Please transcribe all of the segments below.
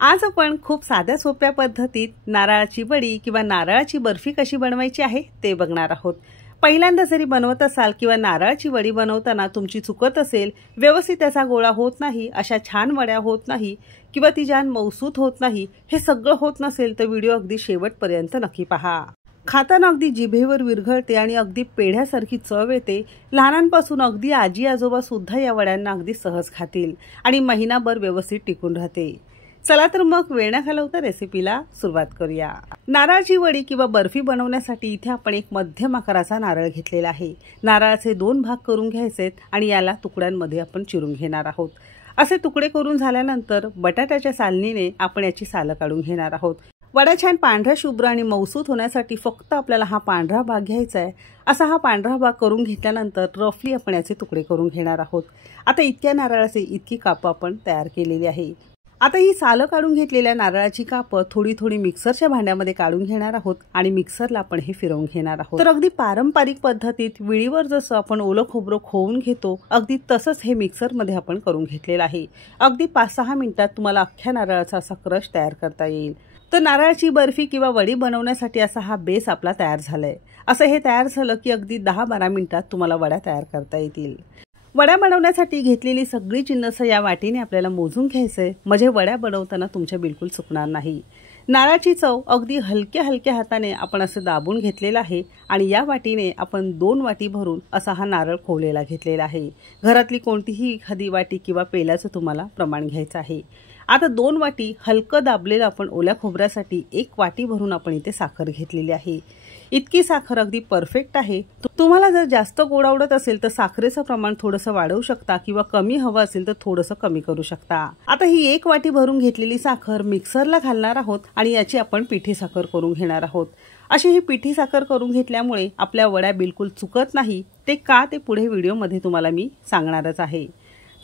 आज आपण खूप साध्या सोप्या पद्धतीत नारळाची वडी किंवा नारळाची बर्फी कशी बनवायची आहे ते बघणार आहोत। पहिल्यांदा जरी बनवत असाल किंवा नारळाची वडी बनवताना तुमची चुकत असेल, व्यवस्थित त्याचा गोळा होत नाही, अशा छान वड्या होत नाही किंवा ती जान मौसूत होत नाही, हे सगळं होत नसेल तर व्हिडिओ अगदी शेवटपर्यंत नक्की पहा। खाताना अगदी जिभेवर विरघळते आणि अगदी पेढ्यासारखी चव येते। लहानांपासून अगदी आजी आजोबा सुद्धा या वड्यांना अगदी सहज खातील आणि महिनाभर व्यवस्थित टिकून राहते। चला तर मग वेळ न घालवता रेसिपीला सुरुवात करूया। नारळाची वडी किंवा बर्फी बनवण्यासाठी इथे आपण एक मध्यम आकाराचा नारळ घेतलेला आहे। नारळाचे 2 भाग करून घ्यायचेत आणि याला तुकड्यांमध्ये आपण चिरून घेणार आहोत। असे तुकडे करून झाल्यानंतर बटाट्याच्या सालनीने आपण याची सालं काढून घेणार आहोत। वड्या छान पांढऱ्या शुभ्र आणि मौसूत होण्यासाठी फक्त आपल्याला हा पांढरा भाग घ्यायचा आहे। असा हा पांढरा भाग करून घेतल्यानंतर रफली आपण याचे तुकडे करून घेणार आहोत। आता इतक्या नारळाचे इतकी कापं आपण तयार केलेली आहे। आता ही सालं काढून घेतलेल्या नारळाची कापं थोडी थोडी मिक्सरच्या भांड्यामध्ये काढून घेणार आहोत आणि मिक्सरला आपण हे फिरवून घेणार आहोत। तर अगदी पारंपरिक पद्धतीत विळीवर जसं आपण ओलं खोबरं खोवून घेतो, अगदी तसंच हे मिक्सरमध्ये आपण करून घेतलेलं आहे। अगदी 5-6 मिनिटात तुम्हाला अख्ख्या नारळाचा असा क्रश तयार करता येईल। तर नारळाची बर्फी किंवा वडी बनवण्यासाठी असा हा बेस आपला तयार झालाय। असं हे तयार झालं की अगदी 10-12 मिनिटात तुम्हाला वड्या तयार करता येतील। वड्या बनवण्यासाठी घेतलेली सगळी जिन्नस या वाटीने आपल्याला मोजून घ्यायचंय, म्हणजे वड्या बनवताना तुमच्या बिलकुल चुकणार नाही। नारळाची चव अगदी हलक्या हलक्या हाताने आपण असं दाबून घेतलेलं आहे आणि या वाटीने आपण 2 वाटी भरून असा हा नारळ खोवलेला घेतलेला आहे। घरातली कोणतीही एखादी वाटी किंवा पेल्याचं तुम्हाला प्रमाण घ्यायचं आहे। आता 2 वाटी हलकं दाबलेलं आपण ओल्या खोबऱ्यासाठी 1 वाटी भरून आपण इथे साखर घेतलेली आहे। इतकी साखर अगदी परफेक्ट आहे। तुम्हाला जर जास्त गोड आवडत असेल तर साखरेचं प्रमाण थोडंसं वाढवू शकता किंवा कमी हवं असेल तर थोडंसं कमी करू शकता। आता ही 1 वाटी भरून घेतलेली साखर मिक्सरला घालणार आहोत आणि याची आपण पिठी साखर करून घेणार आहोत। अशी ही पिठी साखर करून घेतल्यामुळे आपल्या वड्या बिलकुल चुकत नाही। ते का ते पुढे व्हिडिओमध्ये तुम्हाला मी सांगणारच आहे।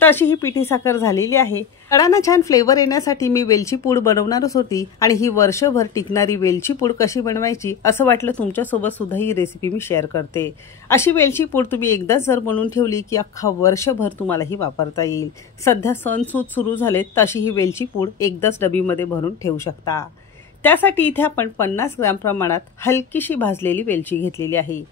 तर अशी ही पिठी साखर झालेली आहे। वड्यांना छान फ्लेवर येण्यासाठी मी वेलची पूड बनवणारच होती आणि ही वर्षभर टिकणारी वेलची पूड कशी बनवायची असं वाटलं तुमच्यासोबत सुद्धा ही रेसिपी मी शेअर करते। अशी वेलची पूड तुम्ही एकदाच जर बनवून ठेवली की अख्खा वर्षभर तुम्हाला ही वापरता येईल। सध्या सणसूद सुरू झालेत तर अशी ही वेलची पूड एकदाच डबीमध्ये भरून ठेवू शकता। त्यासाठी इथे आपण 50 ग्रॅम प्रमाणात हलकीशी भाजलेली वेलची घेतलेली आहे।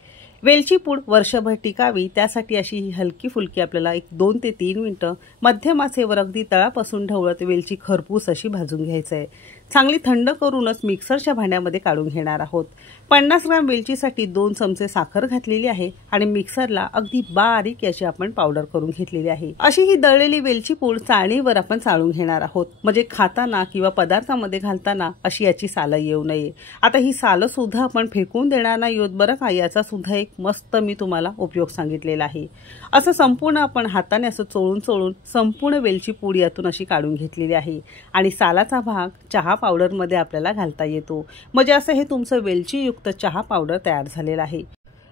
वेलची पूड वर्षभर टिकावी त्यासाठी अशी ही हलकी फुलकी आपल्याला 2 ते 3 मिनिटं मध्यम आचेवर अगदी तळापासून ढवळत वेलची खरपूस अशी भाजून घ्यायचं आहे। चांगली थंड करूनच मिक्सरच्या भांड्यामध्ये काढून घेणार आहोत। 50 ग्रॅम वेलचीसाठी 2 चमचे साखर घातलेली आहे आणि मिक्सरला अगदी बारीक याची आपण पावडर करून घेतलेली आहे। अशी ही दळलेली वेलची पूड चाळणीवर आपण चाळून घेणार आहोत, म्हणजे खाताना किंवा पदार्थामध्ये घालताना अशी याची सालं येऊ नये। आता ही सालं सुद्धा आपण फेकून देणार नाही आहोत बरं का, याचा सुद्धा एक मस्त मी तुम्हाला उपयोग सांगितलेला आहे। असं संपूर्ण आपण हाताने असं चोळून चोळून संपूर्ण वेलची पूड यातून अशी काढून घेतलेली आहे आणि सालाचा भाग चहा पावडर मध्ये आपल्याला घालता येतो, म्हणजे असं हे तुमचं वेलची युक्त चहा पावडर तयार झालेलं आहे।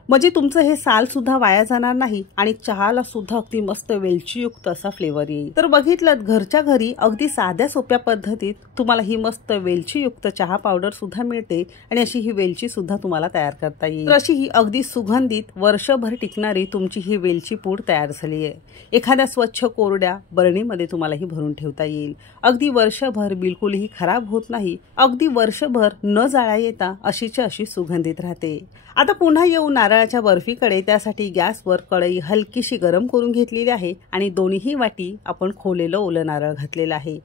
म्हणजे तुमचं हे साल सुद्धा वाया जाणार नाही आणि चहाला सुद्धा अगदी मस्त वेलचीयुक्त असा फ्लेवर येईल। तर बघितलं, घरच्या घरी अगदी साध्या सोप्या पद्धतीत तुम्हाला ही मस्त वेलचीयुक्त चहा पावडर सुद्धा मिळते आणि अशी ही वेलची सुद्धा तुम्हाला तयार करता येईल। तर अशी ही अगदी सुगंधित वर्षभर टिकणारी तुमची ही वेलची पूड तयार झाली आहे। एखाद्या स्वच्छ कोरड्या बरणीमध्ये तुम्हाला ही भरून ठेवता येईल। अगदी वर्षभर बिलकुलही खराब होत नाही, अगदी वर्षभर न जाळा येता अशीच्या अशी सुगंधित राहते। आता पुन्हा येऊ नारळाच्या बर्फीकडे। त्यासाठी गॅसवर कढई हलकीशी गरम करून घेतलेली आहे आणि दोन्ही वाटी आपण खोलेलं ओलं नारळ घातलेलं आहे।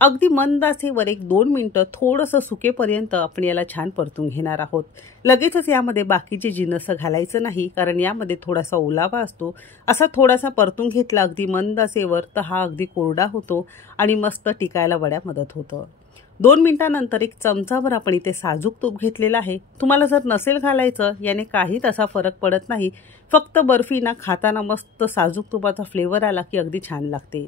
अगदी मंद आचेवर 1-2 मिनिटं थोडंसं सुकेपर्यंत आपण याला छान परतून घेणार आहोत। लगेचच यामध्ये बाकीचे जिन्नस घालायचं नाही, कारण यामध्ये थोडासा ओलावा असतो। असा थोडासा परतून घेतला अगदी मंद आचेवर तर हा अगदी कोरडा होतो आणि मस्त टिकायला वड्या मदत होतं। 2 मिनिटांनंतर 1 चमचाभर आपण इथे साजूक तूप घेतलेला आहे। तुम्हाला जर नसेल घालायचं याने काही तसा फरक पडत नाही, फक्त बर्फी ना खाताना मस्त साजूक तुपाचा फ्लेवर आला की अगदी छान लागते।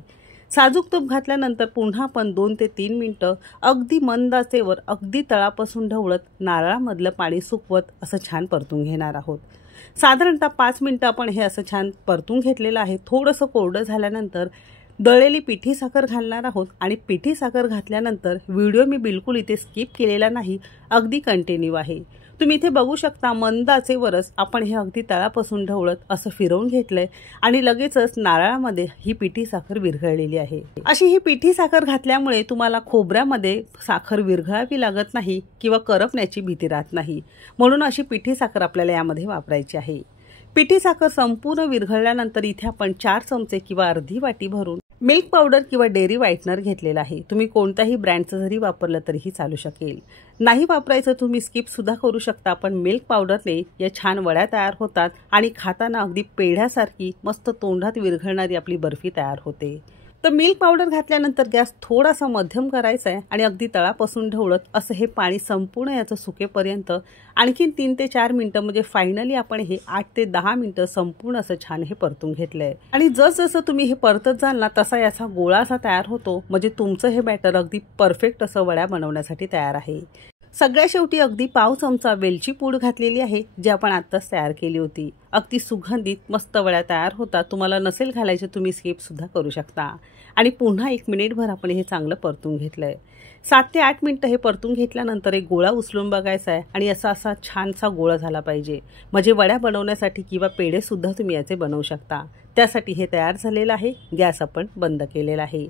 साजूक तूप घातल्यानंतर पुन्हा आपण 2 ते 3 मिनिटं अगदी मंद आचेवर अगदी तळापासून ढवळत नारळामधलं पाणी सुकवत असं छान परतून घेणार आहोत। साधारणतः 5 मिनिटं आपण हे असं छान परतून घेतलेलं आहे। थोडंसं कोरडं झाल्यानंतर दळलेली पिठी साखर घालणार आहोत आणि पिठी साखर घातल्यानंतर व्हिडिओ मी बिलकुल इथे स्किप केलेला नाही, अगदी कंटिन्यू आहे। तुम्ही इथे बघू शकता मंद आचेवरच आपण हे अगदी तळापासून ढवळत असं फिरवून घेतलंय आणि लगेचच नारळामध्ये ही पिठी साखर विरघळलेली आहे। अशी ही पिठी साखर घातल्यामुळे तुम्हाला खोबऱ्यामध्ये साखर विरघळावी लागत नाही किंवा करपण्याची भीती राहत नाही, म्हणून अशी पिठी साखर आपल्याला यामध्ये वापरायची आहे। पिठी साखर संपूर्ण विरघळल्यानंतर इथे आपण 4 चमचे किंवा अर्धी वाटी भरून मिल्क पावडर किंवा डेअरी व्हाइटनर घेतलेला आहे। तुम्ही कोणत्याही ब्रँडचं जरी वापरलं तरीही चालू शकेल, नाही वापरायचं तुम्ही स्किप सुद्धा करू शकता, पण मिल्क पावडरने या छान वड्या तयार होतात आणि खाताना अगदी पेढ्यासारखी मस्त तोंडात विरघळणारी आपली बर्फी तयार होते। तर मिल्क पावडर घातल्यानंतर गॅस थोडासा मध्यम करायचा आहे आणि अगदी तळापासून ढवळत असं हे पाणी संपूर्ण याचं सुकेपर्यंत आणखीन 3 ते 4 मिनिटं म्हणजे फायनली आपण हे 8 ते 10 मिनिटं संपूर्ण असं छान हे परतून घेतलंय। आणि जसं तुम्ही हे परतत जाल ना तसा याचा गोळा असा तयार होतो, म्हणजे तुमचं हे बॅटर अगदी परफेक्ट असं वड्या बनवण्यासाठी तयार आहे। सगळ्या शेवटी अगदी पाव चमचा वेलची पूड घातलेली आहे, जी आपण आत्ताच तयार केली होती। अगदी सुगंधित मस्त वड्या तयार होतात। तुम्हाला नसेल घालायचे तुम्ही स्किप सुद्धा करू शकता। आणि पुन्हा 1 मिनिटभर आपण हे चांगलं परतून घेतलंय। 7 ते 8 मिनिटं हे परतून घेतल्यानंतर एक गोळा उचलून बघायचा आहे आणि असा छानसा गोळा झाला पाहिजे, म्हणजे वड्या बनवण्यासाठी किंवा पेढे सुद्धा तुम्ही याचे बनवू शकता। त्यासाठी हे तयार झालेलं आहे। गॅस आपण बंद केलेला आहे।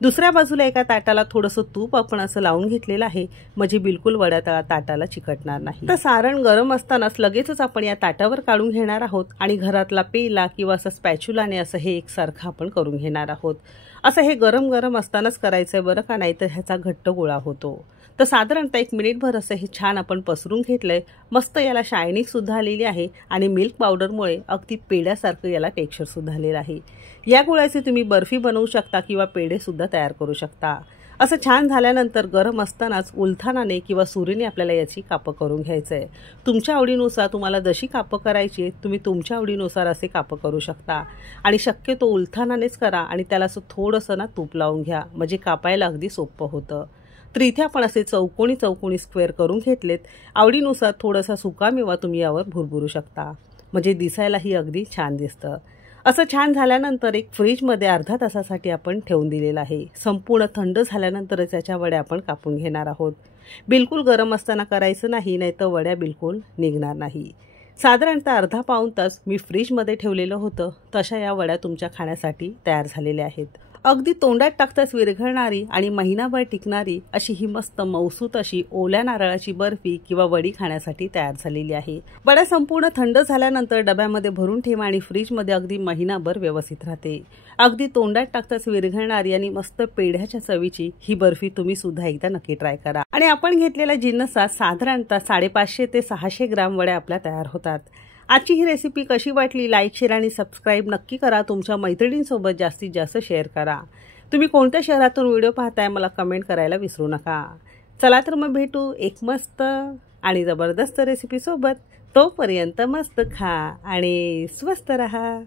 दुसऱ्या बाजूला एका ताटाला थोडंसं तूप आपण असं लावून घेतलेलं आहे, म्हणजे बिलकुल वड्या ताटाला चिकटणार नाही। तर सारण गरम असतानाच लगेचच आपण या ताटावर काढून घेणार आहोत आणि घरातला पेला किंवा असं स्पॅच्युलाने असं हे एकसारखं आपण करून घेणार आहोत। असं हे गरम असतानाच करायचंय बरं का, नाहीतर ह्याचा घट्ट गोळा होतो। तर साधारणतः 1 मिनिटभर असं हे छान आपण पसरून घेतलंय। मस्त याला शायनिंग सुद्धा आलेली आहे आणि मिल्क पावडरमुळे अगदी पेढ्यासारखं याला टेक्स्चर सुद्धा आलेलं आहे। या गोळ्याचे तुम्ही बर्फी बनवू शकता किंवा पेढे सुद्धा तयार करू शकता। असं छान झाल्यानंतर गरम असतानाच उलथानाने किंवा सुरीने आपल्याला याची कापं करून घ्यायचंय। तुमच्या आवडीनुसार तुम्हाला जशी कापं करायची तुम्ही तुमच्या आवडीनुसार असे कापं करू शकता आणि शक्यतो उलथानानेच करा आणि त्याला असं थोडंसं ना तूप लावून घ्या, म्हणजे कापायला अगदी सोपं होतं। तर इथे आपण असे चौकोनी स्क्वेअर करून घेतलेत। आवडीनुसार थोडासा सुकामेवा तुम्ही यावर भुरभुरू शकता, म्हणजे दिसायलाही अगदी छान दिसतं। असं छान झाल्यानंतर एक फ्रीजमध्ये अर्धा तासासाठी आपण ठेवून दिलेलं आहे। संपूर्ण थंड झाल्यानंतरच याच्या वड्या आपण कापून घेणार आहोत। बिलकुल गरम असताना करायचं नाही, नाहीतर वड्या बिलकुल निघणार नाही। साधारणतः अर्धा पाऊण तास मी फ्रीजमध्ये ठेवलेलं होतं, तशा या वड्या तुमच्या खाण्यासाठी तयार झालेल्या आहेत। अगदी तोंडात टाकताच विरघळणारी आणि महिनाभर टिकणारी अशी ही मस्त मौसूत अशी ओल्या नारळाची बर्फी किंवा वडी खाण्यासाठी तयार झालेली आहे। वड्या संपूर्ण थंड झाल्यानंतर डब्यामध्ये भरून ठेवा आणि फ्रीजमध्ये अगदी महिनाभर व्यवस्थित राहते। अगदी तोंडात टाकताच विरघळणारी आणि मस्त पेढ्याच्या चवीची ही बर्फी तुम्ही सुद्धा एकदा नक्की ट्राय करा। आणि आपण घेतलेल्या जिन्नसात साधारणतः 550 ते 600 ग्राम वड्या आपल्या तयार होतात। आजची ही रेसिपी कशी वाटली लाईक शेअर आणि सबस्क्राईब नक्की करा। तुमच्या मैत्रिणींसोबत जास्तीत जास्त शेअर करा। तुम्ही कोणत्या शहरातून व्हिडिओ पाहताय मला कमेंट करायला विसरू नका। चला तर मग भेटू एक मस्त आणि जबरदस्त रेसिपी सोबत। तोपर्यंत मस्त खा आणि स्वस्त रहा।